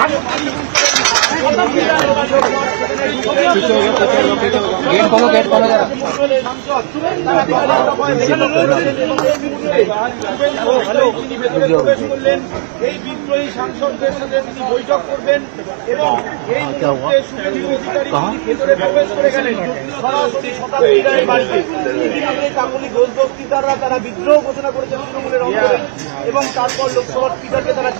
Gate खोलो जरा। এই বিদ্রোহী সাংসদদের সাথে তিনি বৈঠক করবেন এবং এই মুহূর্তে শুভেন্দু অধিকারী ভেতরে প্রবেশ করে গেলেন সরাসরি শতাব্দী রায়ের বাড়িতে। কাকলি ঘোষ বক্তৃতাররা তারা বিদ্রোহ ঘোষণা করেছেন তৃণমূলের অঙ্গনে এবং তারপর লোকসভার স্পিকারকে তারা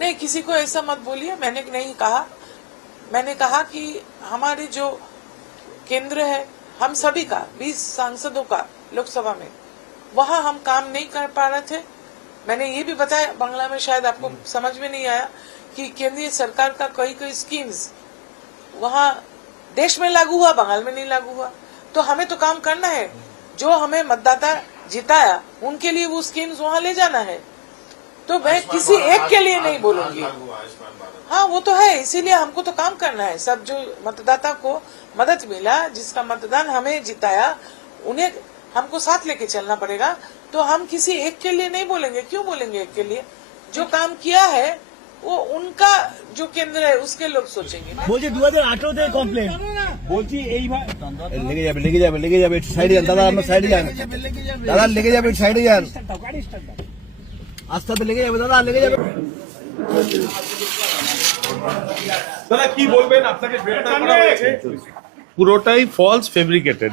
नहीं, किसी को ऐसा मत बोलिए। मैंने नहीं कहा। मैंने कहा कि हमारे जो केंद्र है हम सभी का 20 सांसदों का लोकसभा में वहां हम काम नहीं कर पा रहे थे। मैंने ये भी बताया बांग्ला में, शायद आपको समझ में नहीं आया कि केंद्रीय सरकार का कई स्कीम्स वहां देश में लागू हुआ, बंगाल में नहीं लागू हुआ। तो हमें तो काम करना है। जो हमें मतदाता जिताया उनके लिए वो स्कीम्स वहां ले जाना है। तो मैं किसी एक के लिए नहीं बोलूंगी। हाँ, वो तो है, इसीलिए हमको तो काम करना है। सब जो मतदाता को मदद मिला, जिसका मतदान हमें जिताया, उन्हें हमको साथ लेके चलना पड़ेगा। तो हम किसी एक के लिए नहीं बोलेंगे। क्यों बोलेंगे एक के लिए? जो काम किया है वो उनका जो केंद्र है उसके लोग सोचेंगे। বলছি 2018 তে কমপ্লেন বলছি এইবার লেগে যাবে সাইডে যান দাদা, আমরা সাইডে যান দাদা, লেগে যাবে সাইডে যান, আস্তে আস্তে লেগে যাবে দাদা, লেগে যাবে। দাদা কি বলবেন? আপনাকে গ্রেফতার করা হয়েছে, পুরোটাই ফলস ফেব্রিকেটেড।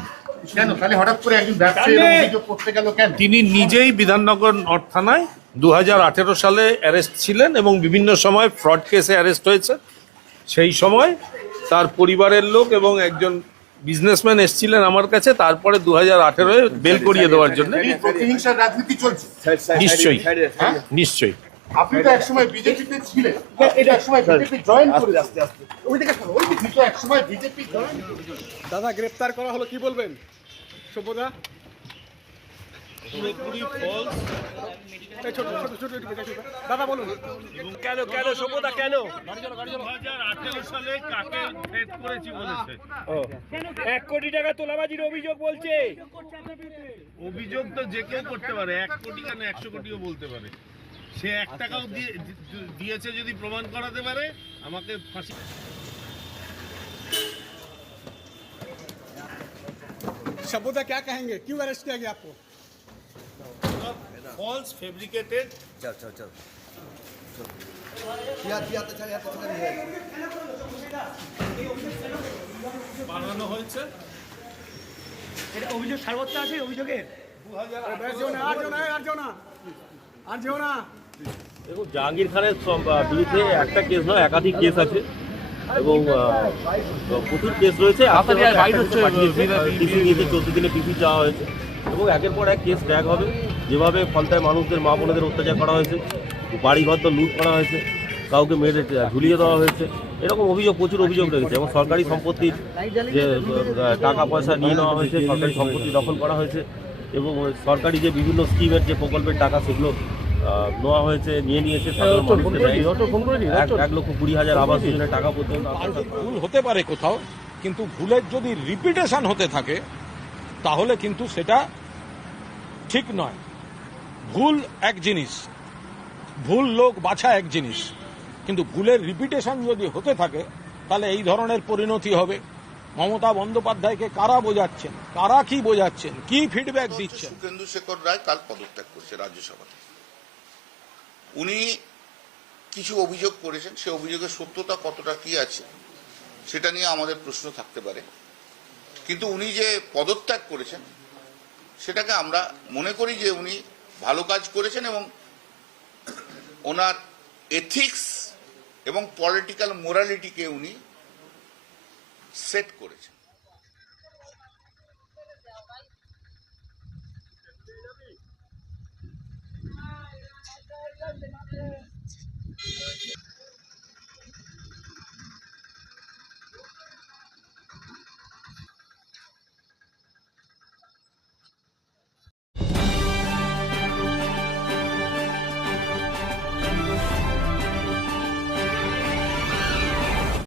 কেন তাহলে হঠাৎ করে একজন ব্যবসায়ী অভিযোগ করতে গেল কেন? তিনি নিজেই বিধাননগর নর্থ থানায় 2018 সালে অ্যারেস্ট ছিলেন এবং বিভিন্ন সময় ফ্রড কেসে অ্যারেস্ট হয়েছে। সেই সময় তার পরিবারের লোক এবং একজন বিজনেসম্যান এসেছিলেন আমার কাছে, তারপরে 2018 বেল করিয়ে দেওয়ার জন্য। প্রতিহিংসার রাজনীতি চলছে নিশ্চয়ই, নিশ্চয়ই। আপনি তো একসময় বিজেপিতে ছিলেন, এটা একসময় বিজেপি জয়েন করে আস্তে আস্তে ওই দিকে ওই দিকে তো একসময় বিজেপি জয়েন। দাদা গ্রেফতার করা হলো, কি বলবেন সভ্যদা? পুরোপুরি ফলস। দাদা বলুন কেন সভ্যদা কেন 2018 সালে কাকে থ্রেট করেছি বলেছে। 1 কোটি টাকা তোলাবাজির অভিযোগ বলছে। অভিযোগ তো যে কেউ করতে পারে, 1 কোটি কেন 100 কোটিও বলতে পারে। সে 1 টাকাও দিয়েছে যদি প্রমাণ করাতে পারে, আমাকে ফাঁসি। सभ्यता क्या कहेंगे, क्यों अरेस्ट किया गया आपको? फॉल्स फैब्रिकेटेड বানানো হয়েছে। এটা অভিযোগ সার্বত্র আছে অভিযোগের। দেখুন, জাহাঙ্গীর খানের বিরুদ্ধে একটা কেস নয়, একাধিক কেস আছে এবং প্রচুর কেস রয়েছে। 14 দিনে পিসি চাওয়া হয়েছে এবং একের পর এক কেস ট্র্যাক হবে। যেভাবে ফলতায় মানুষদের, মা বোনেদের অত্যাচার করা হয়েছে, বাড়িঘর তো লুট করা হয়েছে, কাউকে মেরে ঝুলিয়ে দেওয়া হয়েছে, এরকম অভিযোগ, প্রচুর অভিযোগ রয়েছে। এবং সরকারি সম্পত্তির যে টাকা পয়সা নিয়ে নেওয়া হয়েছে, সরকারি সম্পত্তি দখল করা হয়েছে এবং সরকারি যে বিভিন্ন স্কিমের যে প্রকল্পের টাকা সেগুলো নেওয়া হয়েছে, নিয়ে নিয়েছে। 1,20,000 আবাস যোজনার টাকা পর্যন্ত হতে পারে কোথাও, কিন্তু ভুলের যদি রিপিটেশন হতে থাকে তাহলে কিন্তু সেটা ঠিক নয়। ভুল এক জিনিস, ভুল লোক বাছা এক জিনিস, কিন্তু ভুলের রিপিটেশন যদি হতে থাকে তাহলে এই ধরনের পরিণতি হবে। মমতা বন্দ্যোপাধ্যায়কে কারা বোঝাচ্ছেন, কারা কি বোঝাচ্ছেন, কি ফিডব্যাক দিচ্ছেন? সুখেন্দু শেখর রায় কাল পদত্যাগ করছে রাজ্যসভাতে। উনি কিছু অভিযোগ করেছেন, সে অভিযোগের সত্যতা কতটা কি আছে সেটা নিয়ে আমাদের প্রশ্ন থাকতে পারে, কিন্তু উনি যে পদত্যাগ করেছেন সেটাকে আমরা মনে করি যে উনি ভালো কাজ করেছেন এবং ওনার এথিক্স এবং পলিটিক্যাল মোরালিটিকে উনি সেট করেছেন।